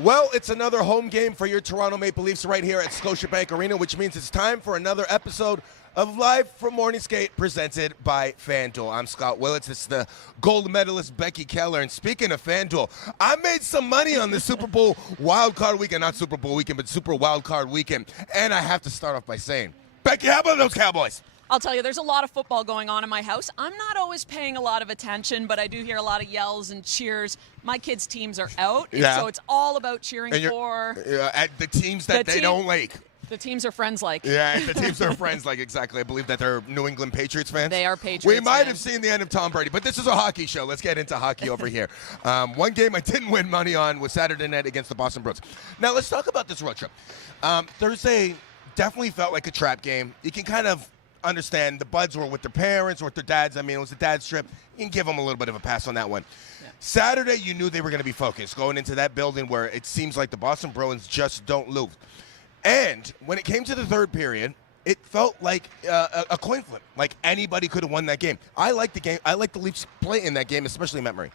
Well, it's another home game for your Toronto Maple Leafs right here at Scotiabank Arena, which means it's time for another episode of Live from Morning Skate presented by FanDuel. I'm Scott Willats. This is the gold medalist Becky Kellar. And speaking of FanDuel, I made some money on the Super Bowl wild card weekend. Not Super Bowl weekend, but Super Wild Card weekend. And I have to start off by saying, Becky, how about those Cowboys? I'll tell you, there's a lot of football going on in my house. I'm not always paying a lot of attention, but I do hear a lot of yells and cheers. My kids' teams are out, so it's all about cheering for at the teams that they don't like. The teams are friends like. Yeah, the teams are friends like, exactly. I believe that they're New England Patriots fans. They are Patriots We might fans. have seen the end of Tom Brady, but this is a hockey show. Let's get into hockey over here. One game I didn't win money on was Saturday night against the Boston Bruins. Now, let's talk about this road trip. Thursday definitely felt like a trap game. You can kind of understand the buds were with their parents or with their dads. I mean, it was a dad's trip. You can give them a little bit of a pass on that one. Yeah. Saturday, you knew they were going to be focused going into that building where it seems like the Boston Bruins just don't lose. And when it came to the third period, it felt like a coin flip. Like anybody could have won that game. I like the game. I like the Leafs play in that game, especially Matt Murray.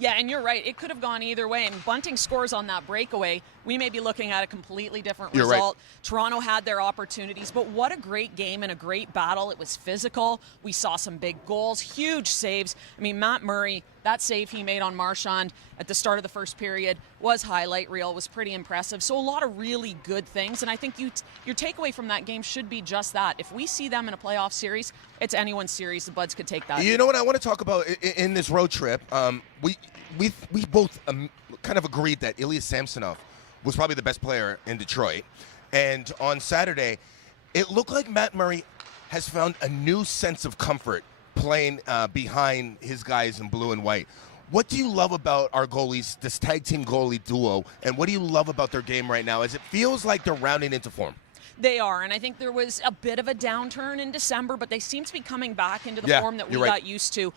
Yeah, and you're right. It could have gone either way. And Bunting scores on that breakaway. We may be looking at a completely different result. Right. Toronto had their opportunities, but what a great game and a great battle. It was physical. We saw some big goals, huge saves. I mean, Matt Murray, that save he made on Marchand at the start of the first period was highlight reel, was pretty impressive. So a lot of really good things, and I think your takeaway from that game should be just that. If we see them in a playoff series, it's anyone's series. The Buds could take that. You know what I want to talk about in this road trip? We both kind of agreed that Ilya Samsonov was probably the best player in Detroit. And on Saturday, it looked like Matt Murray has found a new sense of comfort playing behind his guys in blue and white. What do you love about our goalies, this tag team goalie duo, and what do you love about their game right now as it feels like they're rounding into form? They are, and I think there was a bit of a downturn in December, but they seem to be coming back into the form that we got used to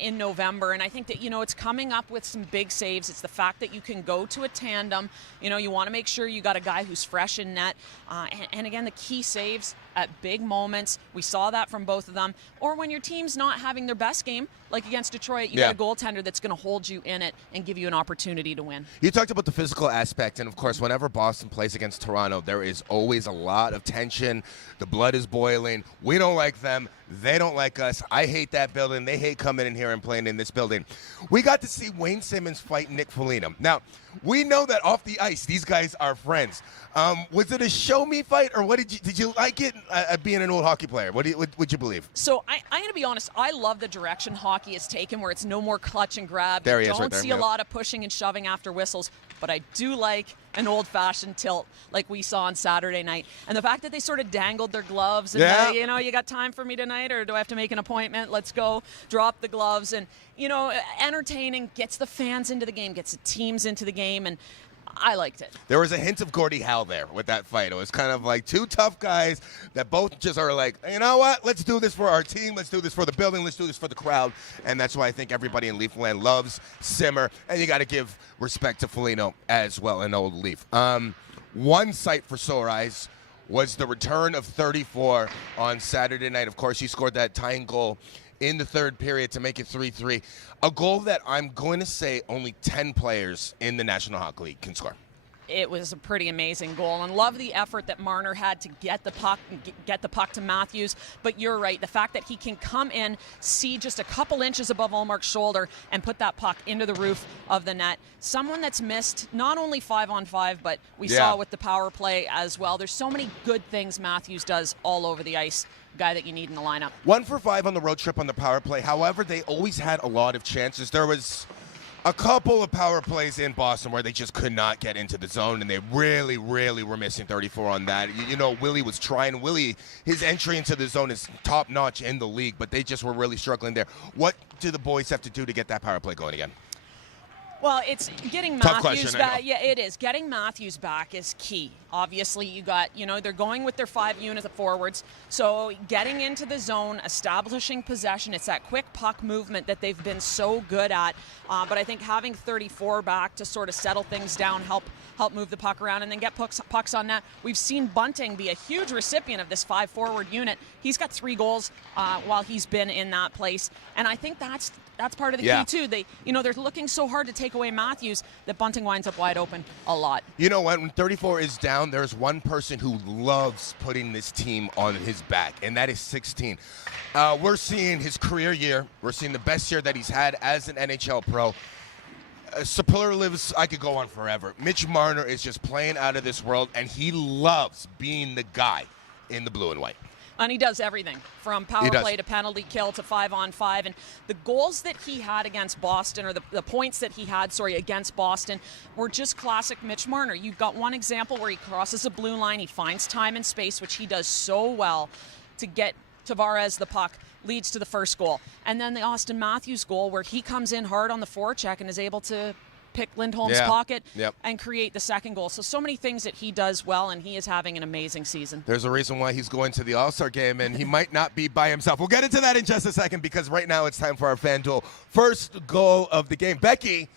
in November. And I think that, it's coming up with some big saves. It's the fact that you can go to a tandem. You want to make sure you got a guy who's fresh in net. And again, the key saves at big moments. We saw that from both of them. Or when your team's not having their best game, like against Detroit, you got a goaltender that's going to hold you in it and give you an opportunity to win. You talked about the physical aspect, and of course, whenever Boston plays against Toronto, there is always a lot of tension. The blood is boiling. We don't like them. They don't like us. I hate that building. They hate coming in here and playing in this building. We got to see Wayne Simmons fight Nick Foligno. Now, we know that off the ice, these guys are friends. Was it a show-me fight, or what did you like it being an old hockey player? What would you believe? So I'm going to be honest. I love the direction hockey has taken, where it's no more clutch and grab. There he is, don't right there. see a lot of pushing and shoving after whistles, but I do like an old-fashioned tilt like we saw on Saturday night. And the fact that they sort of dangled their gloves and, you got time for me tonight, or do I have to make an appointment? Let's go. Drop the gloves. And, entertaining, gets the fans into the game, gets the teams into the game, and I liked it. There was a hint of Gordie Howe there with that fight. It was kind of like two tough guys that both just are like, you know what? Let's do this for our team. Let's do this for the building. Let's do this for the crowd. And that's why I think everybody in Leafland loves Simmer. And you got to give respect to Foligno as well, an old Leaf. One sight for sore eyes was the return of 34 on Saturday night. Of course, he scored that tying goal in the third period to make it 3-3. A goal that I'm going to say only 10 players in the National Hockey League can score. It was a pretty amazing goal, and love the effort that Marner had to get the puck to Matthews. But you're right, the fact that he can come in, see just a couple inches above Ullmark's shoulder, and put that puck into the roof of the net. Someone that's missed not only 5-on-5, but we saw with the power play as well. There's so many good things Matthews does all over the ice. Guy that you need in the lineup. 1 for 5 on the road trip on the power play. However, they always had a lot of chances. There was a couple of power plays in Boston where they just could not get into the zone, and they really, really were missing 34 on that. Willie was trying. Willie, his entry into the zone is top-notch in the league, but they just were really struggling there. What do the boys have to do to get that power play going again? Well, it's getting Matthews back. Yeah, it is. Getting Matthews back is key. Obviously, you got, they're going with their 5 units of forwards. So getting into the zone, establishing possession, it's that quick puck movement that they've been so good at. But I think having 34 back to sort of settle things down, help move the puck around, and then get pucks on net. We've seen Bunting be a huge recipient of this 5-forward unit. He's got 3 goals while he's been in that place. And I think that's part of the key, too. They're looking so hard to take away Matthews that Bunting winds up wide open a lot. You know what? When 34 is down, there's one person who loves putting this team on his back, and that is 16. We're seeing his career year. We're seeing the best year that he's had as an NHL pro. Superlatives, I could go on forever. Mitch Marner is just playing out of this world, and he loves being the guy in the blue and white. And he does everything from power play to penalty kill to 5-on-5. And the goals that he had against Boston, or the points that he had, against Boston, were just classic Mitch Marner. You've got one example where he crosses a blue line. He finds time and space, which he does so well, to get Tavares the puck, leads to the first goal. And then the Austin Matthews goal where he comes in hard on the forecheck and is able to pick Lindholm's pocket and create the second goal. So many things that he does well, and he is having an amazing season. There's a reason why he's going to the All-Star game, and he might not be by himself. We'll get into that in just a second, because right now it's time for our FanDuel first goal of the game. Becky,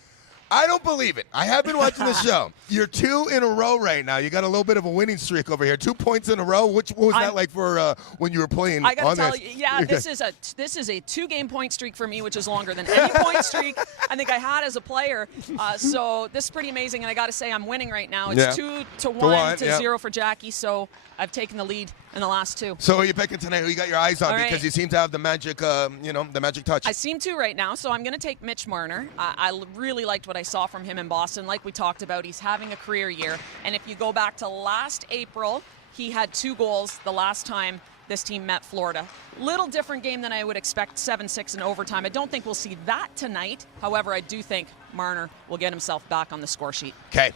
I don't believe it. I have been watching the show. You're 2 in a row right now. You got a little bit of a winning streak over here. 2 points in a row. What was that like for when you were playing? I got to tell you, this is a 2-game point streak for me, which is longer than any point streak I think I had as a player. So this is pretty amazing, and I got to say I'm winning right now. It's 2-1 to 0 for Jackie. So I've taken the lead in the last 2. So who are you picking tonight? Who you got your eyes on? Because you seem to have the magic, the magic touch. I seem to right now, so I'm going to take Mitch Marner. I really liked what I saw from him in Boston. Like we talked about, he's having a career year. And if you go back to last April, he had 2 goals the last time this team met Florida. Little different game than I would expect, 7-6 in overtime. I don't think we'll see that tonight. However, I do think Marner will get himself back on the score sheet. Okay.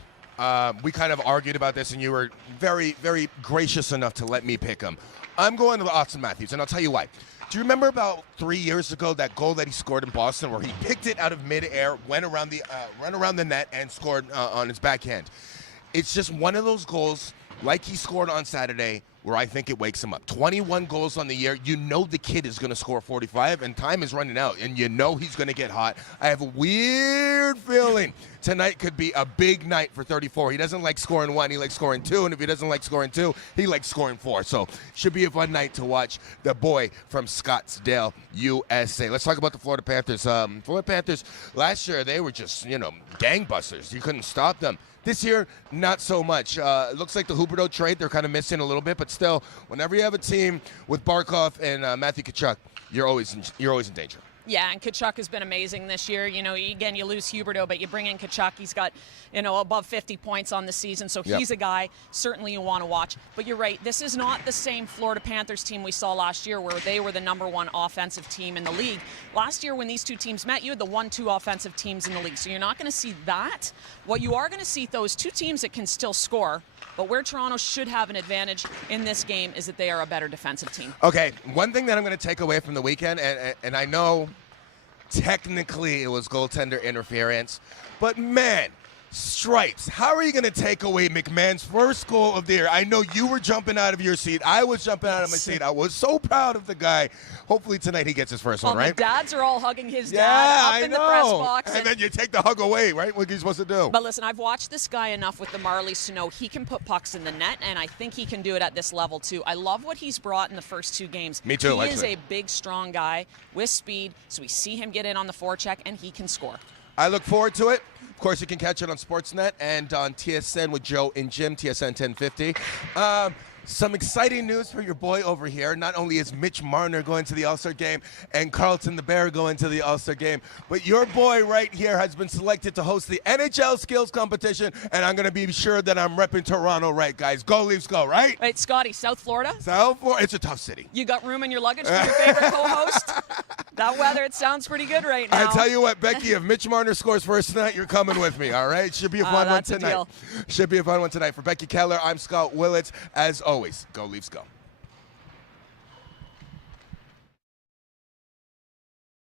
We kind of argued about this, and you were very, very gracious enough to let me pick him. I'm going to Austin Matthews, and I'll tell you why. Do you remember about 3 years ago that goal that he scored in Boston where he picked it out of midair, went around the net, and scored on his backhand? It's just one of those goals, like he scored on Saturday, where I think it wakes him up. 21 goals on the year. You know the kid is going to score 45, and time is running out, and you know he's going to get hot. I have a weird feeling tonight could be a big night for 34. He doesn't like scoring 1. He likes scoring 2, and if he doesn't like scoring 2, he likes scoring 4. So should be a fun night to watch the boy from Scottsdale, USA. Let's talk about the Florida Panthers. Florida Panthers, last year, they were just, gangbusters. You couldn't stop them. This year, not so much. It looks like the Huberdeau trade, they're kind of missing a little bit, but still, whenever you have a team with Barkov and Matthew Tkachuk, you're always in danger. Yeah, and Tkachuk has been amazing this year. Again, you lose Huberdeau, but you bring in Tkachuk. He's got, above 50 points on the season, so he's a guy certainly you want to watch. But you're right, this is not the same Florida Panthers team we saw last year where they were the #1 offensive team in the league. Last year when these two teams met, you had the 1-2 offensive teams in the league, so you're not going to see that. What you are going to see, those 2 teams that can still score, but where Toronto should have an advantage in this game is that they are a better defensive team. Okay, one thing that I'm going to take away from the weekend, and I know technically it was goaltender interference, but man, stripes. How are you going to take away McMahon's first goal of the year? I know you were jumping out of your seat. I was jumping out of my seat. I was so proud of the guy. Hopefully tonight he gets his first one, right? The dads are all hugging his dad up in the press box. And then you take the hug away, right? What are you supposed to do? But listen, I've watched this guy enough with the Marlies to know he can put pucks in the net, and I think he can do it at this level too. I love what he's brought in the first 2 games. Me too, He is a big, strong guy with speed, so we see him get in on the forecheck, and he can score. I look forward to it. Of course, you can catch it on Sportsnet and on TSN with Joe and Jim, TSN 1050. Some exciting news for your boy over here. Not only is Mitch Marner going to the All-Star game and Carlton the Bear going to the All-Star game, but your boy right here has been selected to host the NHL Skills Competition, and I'm going to be sure that I'm repping Toronto right, guys. Go Leafs, go, right? Right, Scotty, South Florida? South Florida. It's a tough city. You got room in your luggage for your favorite co-host? That weather, it sounds pretty good right now. I tell you what, Becky, if Mitch Marner scores first tonight, you're coming with me, all right? Should be a fun one tonight. Deal. Should be a fun one tonight. For Becky Kellar, I'm Scott Willats. As always, go Leafs, go.